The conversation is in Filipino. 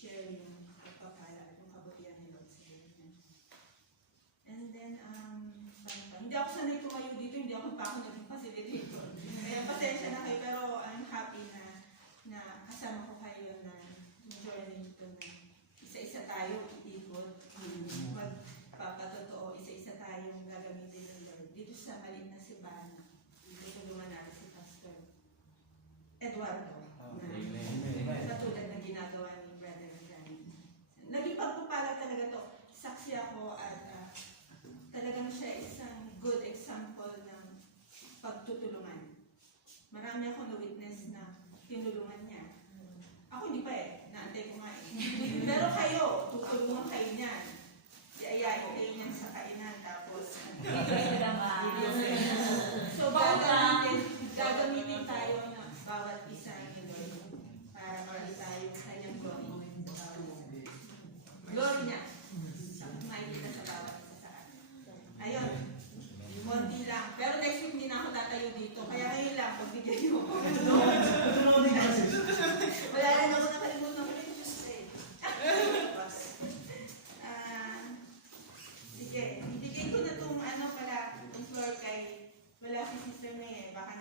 share yung pagpapala at yung kabutihan ni Lord sa buhay. And then, hindi ako sanay tumayo dito, hindi ako naging facilitator. Kaya pasensya na kayo, pero I'm happy na kasama ko kayo na yung journey nito na isa-isa tayo iikot, magpapatotoo, isa-isa tayong gagamitin ng Lord. Dito sa maliit na simbahan, tutulungan natin si Pastor Eduardo. Katulad na ginagawa ni Brother Johnny. Naging pagpupala talaga to. Saksi ako at talagang siya isang good example ng pagtutulungan. Marami akong na-witness na tinulungan niya. Ako hindi pa naantay ko nga Pero kayo, tutulungan kayo niyan. Iayain kayo niyan sa kainan, tapos so gagamitin tayo ng bawat isa ni Lord para makita yung kanyang glory niya sa makikita sa bawat isa sa atin. Ayun, konti lang. Pero next week hindi na ako tatayo dito. Kaya ngayon lang, pagbigyan niyo ako. Wala rin ako nakalimutan ko rin just say. Sige, ibigay ko na itong floor kay wala si Sister May baka